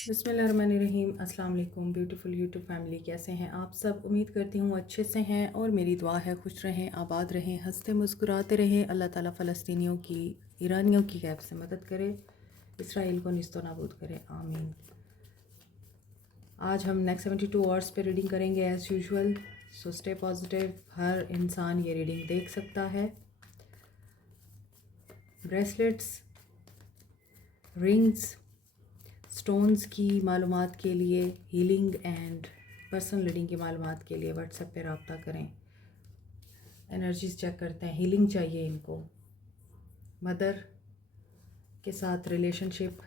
बिस्मिल्लाहिर्रहमानिर्रहीम। अस्सलाम वालेकुम ब्यूटीफुल यूट्यूब फैमिली, कैसे हैं आप सब? उम्मीद करती हूँ अच्छे से हैं और मेरी दुआ है खुश रहें, आबाद रहें, हंसते मुस्कुराते रहें। अल्लाह ताला फ़लस्तीनियों की, ईरानियों की गैब से मदद करे, इसराइल को निस्तो नाबूद करे, आमीन। आज हम नेक्स्ट 72 आवर्स पे रीडिंग करेंगे as usual, so stay positive. हर इंसान ये रीडिंग देख सकता है। ब्रेसलेट्स, रिंग्स, स्टोन्स की मालूमात के लिए, हीलिंग एंड पर्सनल रीडिंग की मालूमात के लिए व्हाट्सएप पे रब्ता करें। एनर्जीज चेक करते हैं, हीलिंग चाहिए इनको। मदर के साथ रिलेशनशिप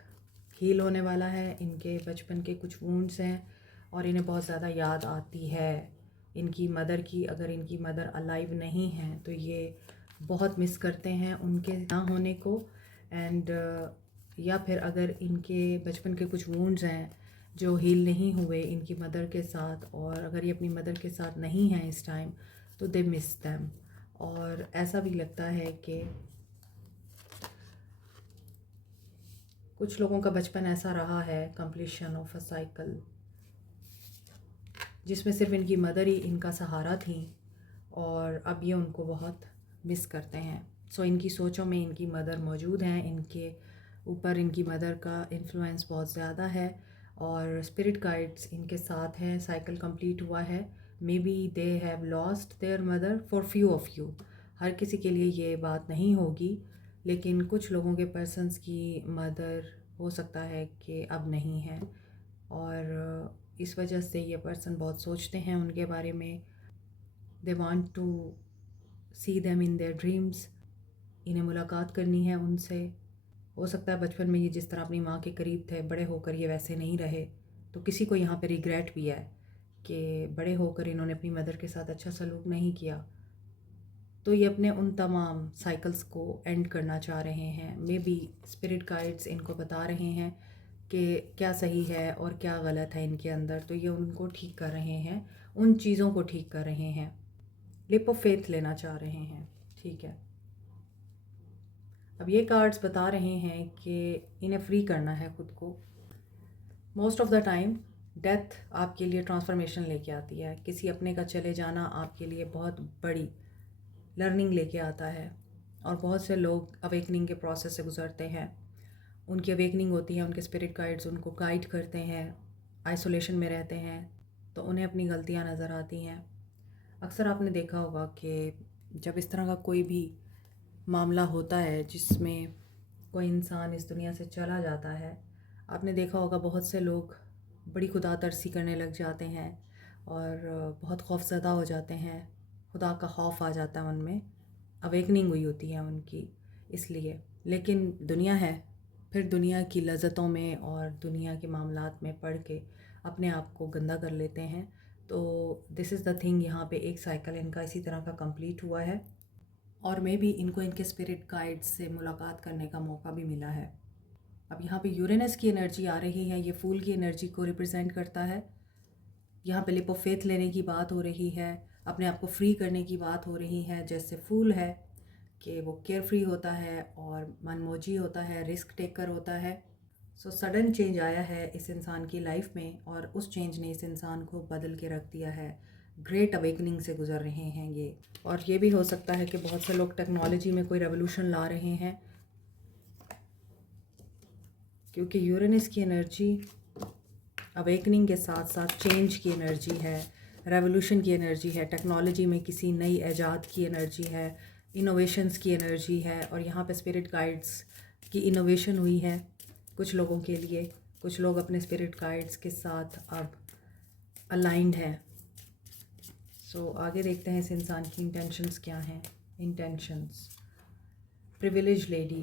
हील होने वाला है। इनके बचपन के कुछ वुंड्स हैं और इन्हें बहुत ज़्यादा याद आती है इनकी मदर की। अगर इनकी मदर अलाइव नहीं है तो ये बहुत मिस करते हैं उनके ना होने को। एंड या फिर अगर इनके बचपन के कुछ वुंड्स हैं जो हील नहीं हुए इनकी मदर के साथ, और अगर ये अपनी मदर के साथ नहीं हैं इस टाइम, तो दे मिस दैम। और ऐसा भी लगता है कि कुछ लोगों का बचपन ऐसा रहा है, कंप्लीशन ऑफ अ साइकिल, जिसमें सिर्फ इनकी मदर ही इनका सहारा थी और अब ये उनको बहुत मिस करते हैं। सो इनकी सोचों में इनकी मदर मौजूद हैं, इनके ऊपर इनकी मदर का इन्फ्लुएंस बहुत ज़्यादा है और स्पिरिट गाइड्स इनके साथ हैं। साइकिल कंप्लीट हुआ है। May be they have lost their mother for few of you. हर किसी के लिए ये बात नहीं होगी, लेकिन कुछ लोगों के पर्सन्स की मदर हो सकता है कि अब नहीं है और इस वजह से ये पर्सन बहुत सोचते हैं उनके बारे में। They want to see them in their dreams. इन्हें मुलाकात करनी है उनसे। हो सकता है बचपन में ये जिस तरह अपनी माँ के करीब थे, बड़े होकर ये वैसे नहीं रहे, तो किसी को यहाँ पे रिग्रेट भी है कि बड़े होकर इन्होंने अपनी मदर के साथ अच्छा सलूक नहीं किया। तो ये अपने उन तमाम साइकिल्स को एंड करना चाह रहे हैं। मे बी स्पिरिट गाइड्स इनको बता रहे हैं कि क्या सही है और क्या गलत है इनके अंदर, तो ये उनको ठीक कर रहे हैं, उन चीज़ों को ठीक कर रहे हैं, लिप ऑफ फेथ लेना चाह रहे हैं। ठीक है, अब ये कार्ड्स बता रहे हैं कि इन्हें फ्री करना है खुद को। Most of the time death आपके लिए ट्रांसफॉर्मेशन लेके आती है। किसी अपने का चले जाना आपके लिए बहुत बड़ी लर्निंग लेके आता है और बहुत से लोग अवेकनिंग के प्रोसेस से गुजरते हैं। उनकी अवेकनिंग होती है, उनके स्पिरिट गाइड्स उनको गाइड करते हैं। आइसोलेशन में रहते हैं तो उन्हें अपनी गलतियां नज़र आती हैं। अक्सर आपने देखा होगा कि जब इस तरह का कोई भी मामला होता है जिसमें कोई इंसान इस दुनिया से चला जाता है, आपने देखा होगा बहुत से लोग बड़ी खुदा तरसी करने लग जाते हैं और बहुत खौफज़दा हो जाते हैं। खुदा का खौफ आ जाता है उनमें, अवेकनिंग हुई होती है उनकी इसलिए। लेकिन दुनिया है, फिर दुनिया की लज़्ज़तों में और दुनिया के मामलात में पड़ के अपने आप को गंदा कर लेते हैं। तो दिस इज़ द थिंग। यहाँ पे एक साइकिल इनका इसी तरह का कंप्लीट हुआ है और मे बी इनको इनके स्पिरिट गाइड्स से मुलाकात करने का मौका भी मिला है। अब यहाँ पे यूरेनस की एनर्जी आ रही है, ये फूल की एनर्जी को रिप्रेजेंट करता है। यहाँ पे लिप ऑफ फेथ लेने की बात हो रही है, अपने आप को फ्री करने की बात हो रही है। जैसे फूल है कि वो केयर फ्री होता है और मनमोजी होता है, रिस्क टेकर होता है। सो सडन चेंज आया है इस इंसान की लाइफ में और उस चेंज ने इस इंसान को बदल के रख दिया है। ग्रेट अवेकनिंग से गुजर रहे हैं ये। और ये भी हो सकता है कि बहुत से लोग टेक्नोलॉजी में कोई रेवोल्यूशन ला रहे हैं, क्योंकि यूरेनस की एनर्जी अवेकनिंग के साथ साथ चेंज की एनर्जी है, रेवोल्यूशन की एनर्जी है, टेक्नोलॉजी में किसी नई ईजाद की एनर्जी है, इनोवेशंस की एनर्जी है। और यहाँ पे स्पिरिट गाइड्स की इनोवेशन हुई है कुछ लोगों के लिए। कुछ लोग अपने स्पिरिट गाइड्स के साथ अब अलाइंड हैं। सो आगे देखते हैं इस इंसान की इंटेंशंस क्या हैं। Intentions, privilege lady.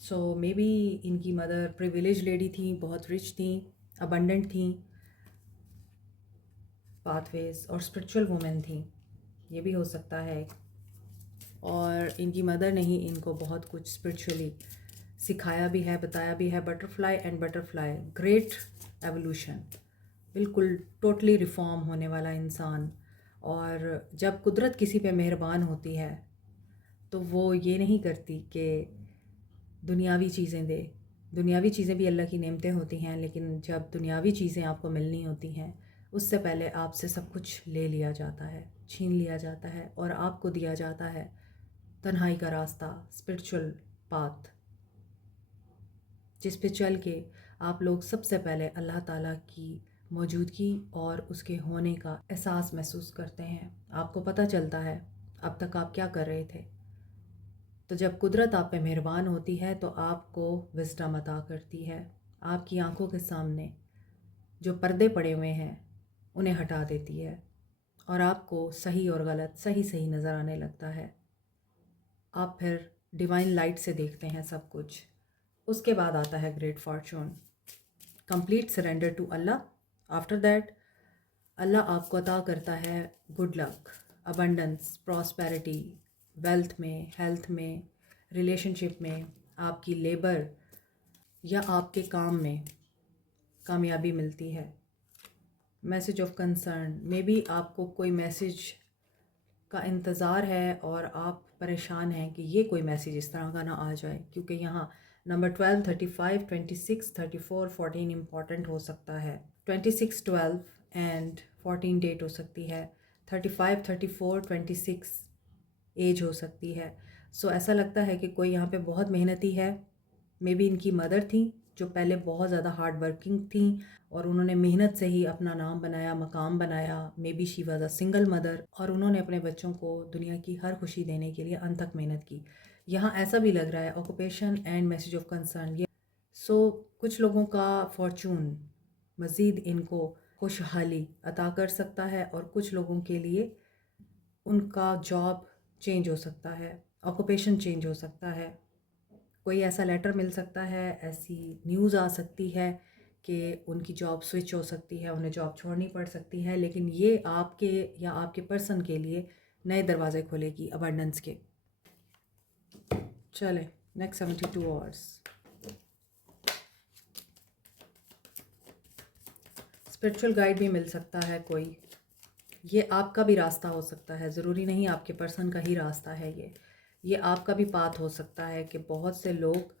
So may be इनकी मदर प्रिविलेज लेडी थी, बहुत रिच थी, अबंडेंट थी, पाथवेज और स्पिरिचुअल वुमेन थी, ये भी हो सकता है। और इनकी मदर ने ही इनको बहुत कुछ स्पिरिचुअली सिखाया भी है, बताया भी है। Butterfly and butterfly, great evolution, बिल्कुल टोटली रिफॉर्म होने वाला इंसान। और जब कुदरत किसी पे मेहरबान होती है तो वो ये नहीं करती कि दुनियावी चीज़ें दे, दुनियावी चीज़ें भी अल्लाह की नेमतें होती हैं, लेकिन जब दुनियावी चीज़ें आपको मिलनी होती हैं उससे पहले आपसे सब कुछ ले लिया जाता है, छीन लिया जाता है और आपको दिया जाता है तन्हाई का रास्ता, स्पिरिचुअल पाथ, जिस पे चल के आप लोग सबसे पहले अल्लाह ताला की मौजूदगी और उसके होने का एहसास महसूस करते हैं। आपको पता चलता है अब तक आप क्या कर रहे थे। तो जब कुदरत आप पे मेहरबान होती है तो आपको विज़डम अता करती है, आपकी आंखों के सामने जो पर्दे पड़े हुए हैं उन्हें हटा देती है और आपको सही और गलत सही सही नज़र आने लगता है। आप फिर डिवाइन लाइट से देखते हैं सब कुछ। उसके बाद आता है great fortune, complete surrender to Allah. After that Allah आपको अता करता है good luck, abundance, prosperity, wealth में, हेल्थ में, रिलेशनशिप में, आपकी लेबर या आपके काम में कामयाबी मिलती है। Message of concern, may be आपको कोई मैसेज का इंतज़ार है और आप परेशान हैं कि ये कोई मैसेज इस तरह का ना आ जाए, क्योंकि यहाँ नंबर 12, 35, 26, 34, 14 इम्पॉर्टेंट हो सकता है। 26, 12 एंड 14 डेट हो सकती है। 35, 34, 26 एज हो सकती है। सो ऐसा लगता है कि कोई यहाँ पे बहुत मेहनती है। मे बी इनकी मदर थी जो पहले बहुत ज़्यादा हार्ड वर्किंग थी और उन्होंने मेहनत से ही अपना नाम बनाया, मकाम बनाया। May be she was a single mother और उन्होंने अपने बच्चों को दुनिया की हर खुशी देने के लिए अंत तक मेहनत की। यहाँ ऐसा भी लग रहा है occupation and message of concern ये। सो कुछ लोगों का फॉर्चून मज़ीद इनको खुशहाली अता कर सकता है और कुछ लोगों के लिए उनका जॉब चेंज हो सकता है, ऑक्यूपेशन चेंज हो सकता है। कोई ऐसा लेटर मिल सकता है, ऐसी न्यूज़ आ सकती है कि उनकी जॉब स्विच हो सकती है, उन्हें जॉब छोड़नी पड़ सकती है। लेकिन ये आपके या आपके पर्सन के लिए नए दरवाजे खोलेगी अबंडेंस के। चले नेक्स्ट 72 आवर्स। स्पिरिचुअल गाइड भी मिल सकता है कोई, ये आपका भी रास्ता हो सकता है, ज़रूरी नहीं आपके पर्सन का ही रास्ता है ये आपका भी पाथ हो सकता है कि बहुत से लोग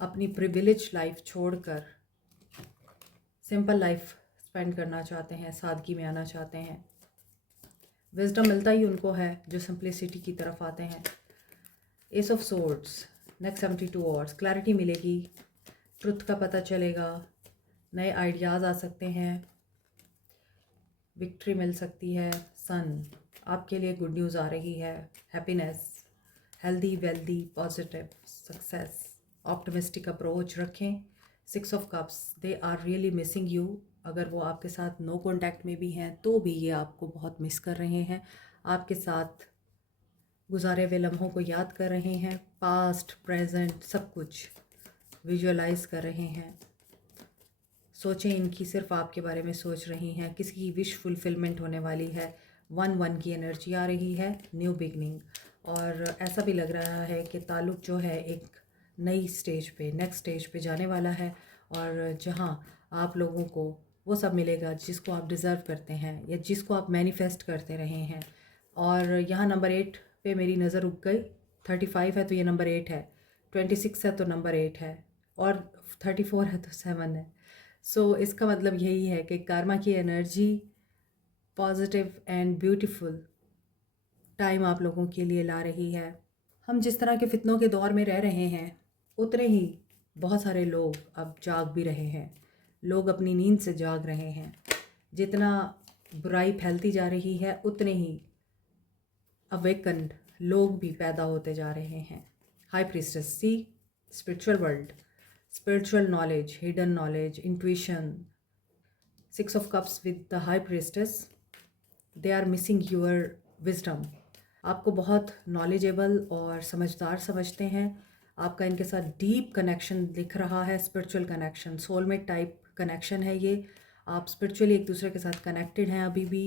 अपनी प्रिविलेज लाइफ छोड़कर सिंपल लाइफ स्पेंड करना चाहते हैं, सादगी में आना चाहते हैं। विजडम मिलता ही उनको है जो सिंप्लिसिटी की तरफ आते हैं। S of swords, next 72 hours clarity मिलेगी, ट्रुथ का पता चलेगा, नए आइडियाज़ आ सकते हैं, विक्ट्री मिल सकती है। सन, आपके लिए गुड न्यूज़ आ रही है, happiness, healthy, wealthy, positive, success, optimistic approach रखें। 6 of cups, they are really missing you. अगर वो आपके साथ नो कॉन्टैक्ट में भी हैं तो भी ये आपको बहुत मिस कर रहे हैं, आपके साथ गुजारे हुए लम्हों को याद कर रहे हैं, पास्ट प्रेजेंट सब कुछ विजुअलाइज कर रहे हैं। सोचें इनकी, सिर्फ आपके बारे में सोच रही हैं, किसी की विश फुलफिलमेंट होने वाली है। 1-1 की एनर्जी आ रही है, न्यू बिगनिंग। और ऐसा भी लग रहा है कि ताल्लुक़ जो है एक नई स्टेज पे, नेक्स्ट स्टेज पे जाने वाला है और जहां आप लोगों को वो सब मिलेगा जिसको आप डिज़र्व करते हैं या जिसको आप मैनिफेस्ट करते रहे हैं। और यहाँ नंबर 8 पे मेरी नज़र रुक गई। 35 है तो ये नंबर 8 है, 26 है तो नंबर 8 है और 34 है तो 7 है। सो इसका मतलब यही है कि कर्मा की energy positive and beautiful time आप लोगों के लिए ला रही है। हम जिस तरह के फितनों के दौर में रह रहे हैं उतने ही बहुत सारे लोग अब जाग भी रहे हैं, लोग अपनी नींद से जाग रहे हैं। जितना बुराई फैलती जा रही है उतने ही अवेकन्ड लोग भी पैदा होते जा रहे हैं। High priestess, see spiritual world, spiritual knowledge, hidden knowledge, intuition. 6 of cups with the high priestess, they are missing your wisdom. आपको बहुत नॉलेजेबल और समझदार समझते हैं, आपका इनके साथ डीप कनेक्शन दिख रहा है, spiritual connection, soulmate type connection है ये। आप स्पिरिचुअली एक दूसरे के साथ कनेक्टेड हैं अभी भी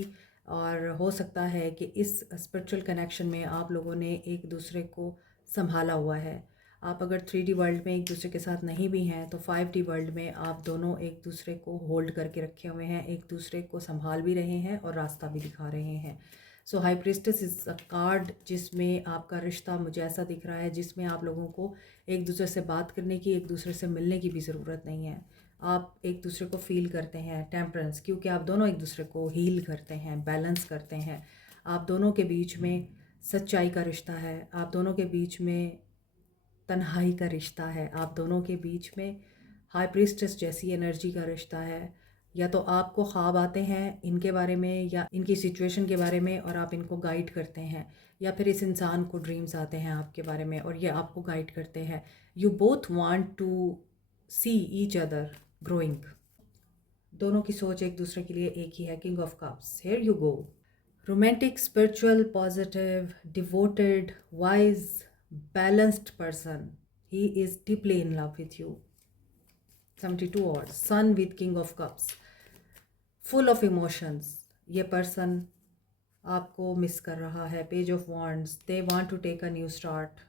और हो सकता है कि इस स्पिरिचुअल कनेक्शन में आप लोगों ने एक दूसरे को संभाला हुआ है। आप अगर 3D वर्ल्ड में एक दूसरे के साथ नहीं भी हैं तो 5D वर्ल्ड में आप दोनों एक दूसरे को होल्ड करके रखे हुए हैं, एक दूसरे को संभाल भी रहे हैं और रास्ता भी दिखा रहे हैं। So high priestess is a card जिसमें आपका रिश्ता मुझे ऐसा दिख रहा है जिसमें आप लोगों को एक दूसरे से बात करने की, एक दूसरे से मिलने की भी ज़रूरत नहीं है। आप एक दूसरे को फ़ील करते हैं, टेम्परेंस, क्योंकि आप दोनों एक दूसरे को हील करते हैं, बैलेंस करते हैं। आप दोनों के बीच में सच्चाई का रिश्ता है, आप दोनों के बीच में तन्हाई का रिश्ता है, आप दोनों के बीच में हाई प्रीस्टेस जैसी एनर्जी का रिश्ता है। या तो आपको ख्वाब आते हैं इनके बारे में या इनकी सिचुएशन के बारे में और आप इनको गाइड करते हैं, या फिर इस इंसान को ड्रीम्स आते हैं आपके बारे में और ये आपको गाइड करते हैं। You both want to see each other growing. दोनों की सोच एक दूसरे के लिए एक ही है। King of cups, here you go. Romantic, spiritual, positive, devoted, wise, balanced person. He is deeply in love with you. 72 hours. Sun with King of Cups. Full of emotions. ये person आपको मिस कर रहा है. Page of Wands. They want to take a new start.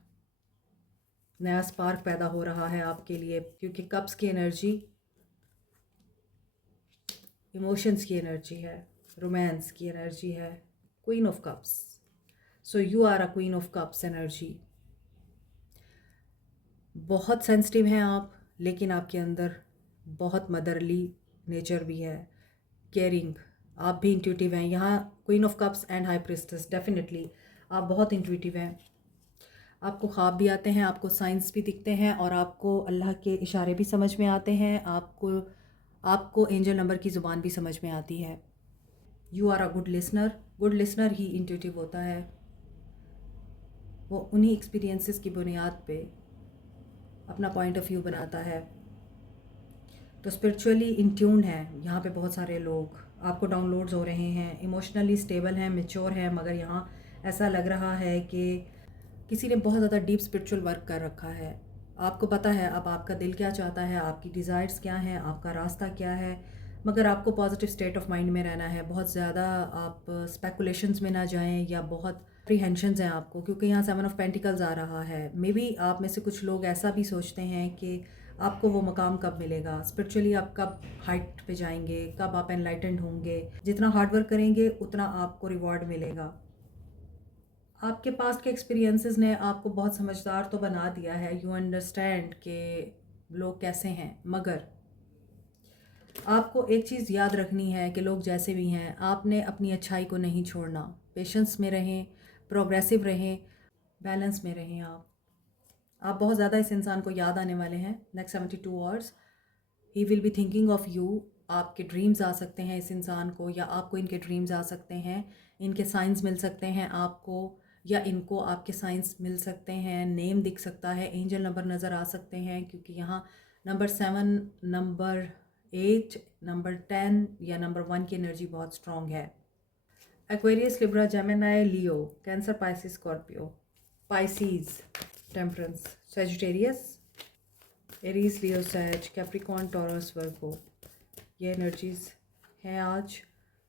नया spark पैदा हो रहा है आपके लिए, क्योंकि कप्स की एनर्जी इमोशंस की एनर्जी है, रोमांस की एनर्जी है, queen of cups. So you are a queen of cups energy. बहुत सेंसिटिव हैं आप, लेकिन आपके अंदर बहुत मदरली नेचर भी है, केयरिंग. आप भी इंट्यूटिव हैं. यहाँ queen of cups and high priestess, definitely आप बहुत इंट्यूटिव हैं. आपको ख्वाब भी आते हैं, आपको साइंस भी दिखते हैं और आपको अल्लाह के इशारे भी समझ में आते हैं. आपको एंजल नंबर की ज़ुबान भी समझ में आती है. You are a good listener. Good listener ही इंट्यूटिव होता है. वो उन्हीं एक्सपीरियंसेस की बुनियाद पे अपना पॉइंट ऑफ व्यू बनाता है. तो स्पिरिचुअली इंट्यून्ड हैं यहाँ पे बहुत सारे लोग. आपको डाउनलोड्स हो रहे हैं, इमोशनली स्टेबल हैं, मैच्योर हैं, मगर यहाँ ऐसा लग रहा है कि किसी ने बहुत ज़्यादा डीप स्पिरिचुअल वर्क कर रखा है. आपको पता है अब आपका दिल क्या चाहता है, आपकी डिज़ायर्स क्या हैं, आपका रास्ता क्या है, मगर आपको पॉजिटिव स्टेट ऑफ माइंड में रहना है. बहुत ज़्यादा आप स्पेकुलेशंस में ना जाएं या बहुत अप्रीहेंशंस हैं आपको, क्योंकि यहाँ 7 ऑफ पेंटिकल्स आ रहा है. मे बी आप में से कुछ लोग ऐसा भी सोचते हैं कि आपको वो मकाम कब मिलेगा, स्पिरिचुअली आप कब हाइट पे जाएंगे, कब आप एनलाइटेंड होंगे. जितना हार्ड वर्क करेंगे उतना आपको रिवॉर्ड मिलेगा. आपके पास्ट के एक्सपीरियंसेस ने आपको बहुत समझदार तो बना दिया है. यू अंडरस्टैंड कि लोग कैसे हैं, मगर आपको एक चीज़ याद रखनी है कि लोग जैसे भी हैं, आपने अपनी अच्छाई को नहीं छोड़ना. पेशेंस में रहें, प्रोग्रेसिव रहें, बैलेंस में रहें. आप बहुत ज़्यादा इस इंसान को याद आने वाले हैं next 72 hours. He will be thinking of you. आपके ड्रीम्स आ सकते हैं इस इंसान को, या आपको इनके ड्रीम्स आ सकते हैं. इनके साइंस मिल सकते हैं आपको, या इनको आपके साइंस मिल सकते हैं. नेम दिख सकता है, एंजल नंबर नज़र आ सकते हैं, क्योंकि यहाँ नंबर 7, नंबर 8, नंबर 10 या नंबर 1 की एनर्जी बहुत स्ट्रॉन्ग है. Aquarius, Libra, Gemini, Leo, Cancer, Pisces, Scorpio, Pisces, Temperance, Sagittarius, Aries, Leo, Sag, Capricorn, taurus, वर्गो. ये एनर्जीज हैं आज.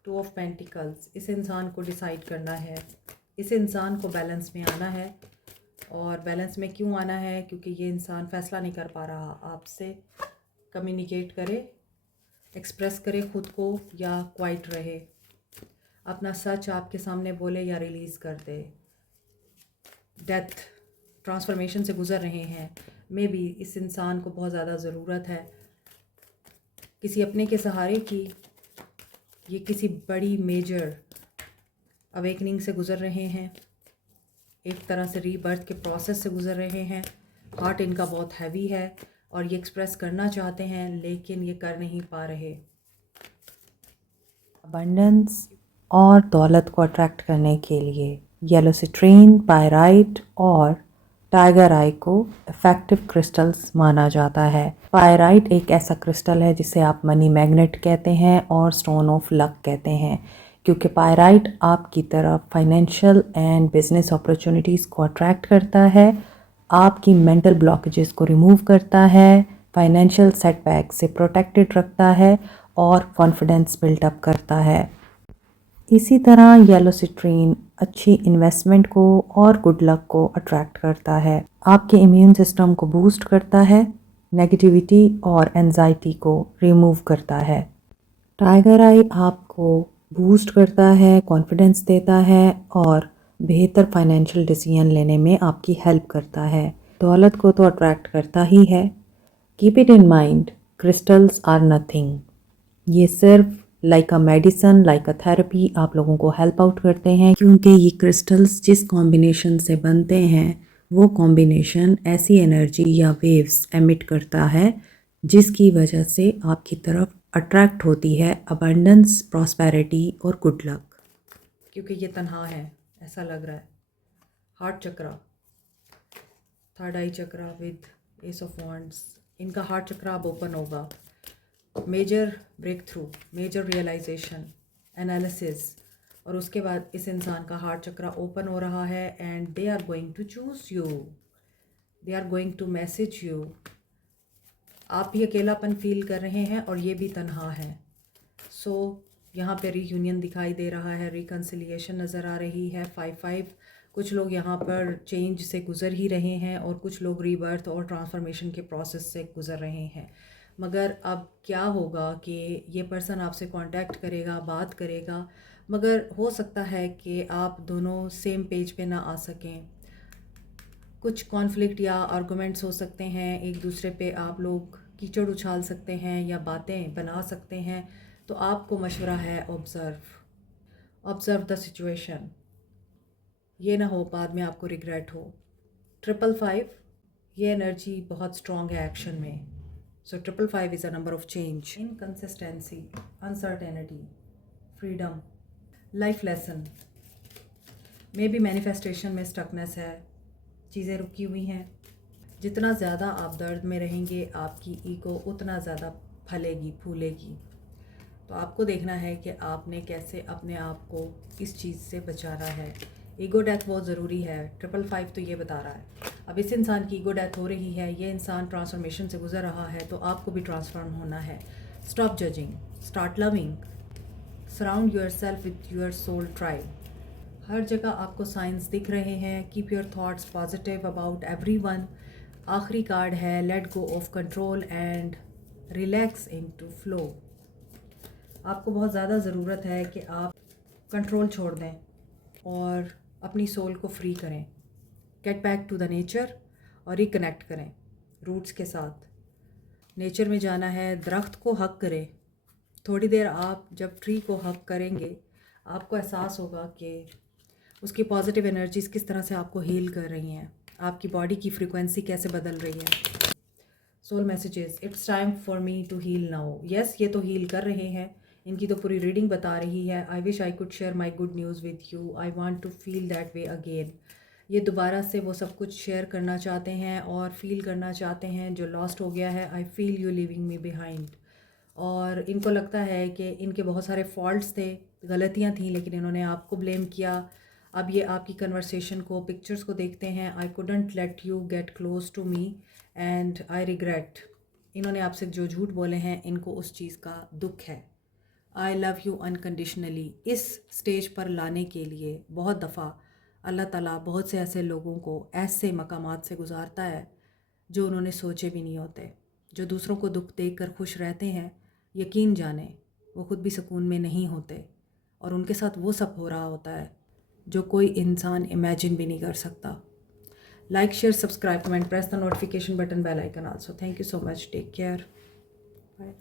2 ऑफ पेंटिकल्स. इस इंसान को डिसाइड करना है, इस इंसान को बैलेंस में आना है. और बैलेंस में क्यों आना है? क्योंकि ये इंसान फ़ैसला नहीं कर पा रहा आपसे. कम्युनिकेट करे, एक्सप्रेस करे खुद को, या क्वाइट रहे, अपना सच आपके सामने बोले या रिलीज़ कर दे. डेथ, ट्रांसफॉर्मेशन से गुज़र रहे हैं. मे बी इस इंसान को बहुत ज़्यादा ज़रूरत है किसी अपने के सहारे की. ये किसी बड़ी मेजर अवेकनिंग से गुज़र रहे हैं, एक तरह से रीबर्थ के प्रोसेस से गुज़र रहे हैं. हार्ट इनका बहुत हैवी है और ये एक्सप्रेस करना चाहते हैं लेकिन ये कर नहीं पा रहे. अबंडेंस और दौलत को अट्रैक्ट करने के लिए येलो सिट्रीन, पायराइट और टाइगर आई को इफ़ेक्टिव क्रिस्टल्स माना जाता है. पायराइट एक ऐसा क्रिस्टल है जिसे आप मनी मैग्नेट कहते हैं और स्टोन ऑफ लक कहते हैं, क्योंकि पायराइट आपकी तरफ फाइनेंशियल एंड बिजनेस अपॉर्चुनिटीज़ को अट्रैक्ट करता है, आपकी मेंटल ब्लॉकेजेस को रिमूव करता है, फाइनेंशियल सेटबैक से प्रोटेक्टेड रखता है और कॉन्फिडेंस बिल्डअप करता है. इसी तरह येलो सिट्रीन अच्छी इन्वेस्टमेंट को और गुड लक को अट्रैक्ट करता है, आपके इम्यून सिस्टम को बूस्ट करता है, नेगेटिविटी और एंजाइटी को रिमूव करता है. टाइगर आई आपको बूस्ट करता है, कॉन्फिडेंस देता है और बेहतर फाइनेंशियल डिसीजन लेने में आपकी हेल्प करता है। दौलत को तो अट्रैक्ट करता ही है। Keep it in mind, crystals are nothing. ये सिर्फ like a medicine, like a therapy आप लोगों को हेल्प आउट करते हैं, क्योंकि ये क्रिस्टल्स जिस कॉम्बिनेशन से बनते हैं वो कॉम्बिनेशन ऐसी एनर्जी या वेव्स एमिट करता है जिसकी वजह से आपकी तरफ अट्रैक्ट होती है अबंडेंस, प्रॉस्पेरिटी और गुड लक। क्योंकि ये तन्हा है, ऐसा लग रहा है। Heart chakra, third eye chakra with ace of wands, इनका हार्ट चक्रा अब ओपन होगा। Major breakthrough, major realisation, analysis, और उसके बाद इस इंसान का हार्ट चक्रा ओपन हो रहा है and they are going to choose you, they are going to message you. आप भी अकेलापन फील कर रहे हैं और ये भी तन्हा है। सो यहाँ पे रीयूनियन दिखाई दे रहा है, रिकन्सिलिएशन नज़र आ रही है। 5-5, कुछ लोग यहाँ पर चेंज से गुज़र ही रहे हैं और कुछ लोग रीबर्थ और ट्रांसफॉर्मेशन के प्रोसेस से गुज़र रहे हैं। मगर अब क्या होगा कि ये पर्सन आपसे कांटेक्ट करेगा, बात करेगा, मगर हो सकता है कि आप दोनों सेम पेज पे ना आ सकें। कुछ कॉन्फ्लिक्ट या आर्गुमेंट्स हो सकते हैं, एक दूसरे पे आप लोग कीचड़ उछाल सकते हैं या बातें बना सकते हैं। तो आपको मशवरा है, ऑब्ज़र्व द सिचुएशन, ये ना हो बाद में आपको रिग्रेट हो। 555, ये एनर्जी बहुत स्ट्रॉन्ग है एक्शन में। सो 555 is a number of change, inconsistency, uncertainty, freedom, life lesson, may be manifestation में स्टकनेस है, चीज़ें रुकी हुई हैं। जितना ज़्यादा आप दर्द में रहेंगे आपकी ईगो उतना ज़्यादा फलेगी, फूलेगी। तो आपको देखना है कि आपने कैसे अपने आप को इस चीज़ से बचाना है। ईगो डेथ बहुत ज़रूरी है, 555 तो ये बता रहा है। अब इस इंसान की ईगो डेथ हो रही है, ये इंसान ट्रांसफॉर्मेशन से गुजर रहा है, तो आपको भी ट्रांसफॉर्म होना है। Stop judging, start loving, surround yourself with your soul tribe. हर जगह आपको साइंस दिख रहे हैं। Keep your thoughts positive about everyone. आखिरी कार्ड है, let go of control and relax into flow. आपको बहुत ज़्यादा ज़रूरत है कि आप कंट्रोल छोड़ दें और अपनी सोल को फ्री करें। Get back to the nature और रिकनेक्ट करें रूट्स के साथ। नेचर में जाना है, दरख्त को हक करें। थोड़ी देर आप जब ट्री को हक करेंगे आपको एहसास होगा कि उसकी पॉजिटिव एनर्जीज़ किस तरह से आपको हील कर रही हैं, आपकी बॉडी की फ्रीक्वेंसी कैसे बदल रही है। Soul messages, it's time for me to heal now. Yes, ये तो हील कर रहे हैं, इनकी तो पूरी रीडिंग बता रही है। I wish I could share my good news with you, I want to feel that way again. ये दोबारा से वो सब कुछ शेयर करना चाहते हैं और फील करना चाहते हैं जो लॉस्ट हो गया है। I feel you living me behind. और इनको लगता है कि इनके बहुत सारे फॉल्ट्स थे, गलतियाँ थी, लेकिन इन्होंने आपको ब्लेम किया। अब ये आपकी कन्वर्सेशन को, पिक्चर्स को देखते हैं। I couldn't let you get close to me and I regret. इन्होंने आपसे जो झूठ बोले हैं इनको उस चीज़ का दुख है। I love you unconditionally. इस स्टेज पर लाने के लिए बहुत दफ़ा अल्लाह ताला बहुत से ऐसे लोगों को ऐसे मकामात से गुजारता है जो उन्होंने सोचे भी नहीं होते। जो दूसरों को दुख देख कर खुश रहते हैं, यकीन जाने वो खुद भी सुकून में नहीं होते और उनके साथ वो सब हो रहा होता है जो कोई इंसान इमेजिन भी नहीं कर सकता। Like, share, subscribe, comment, press the notification button, bell icon also. Thank you so much, take care, bye.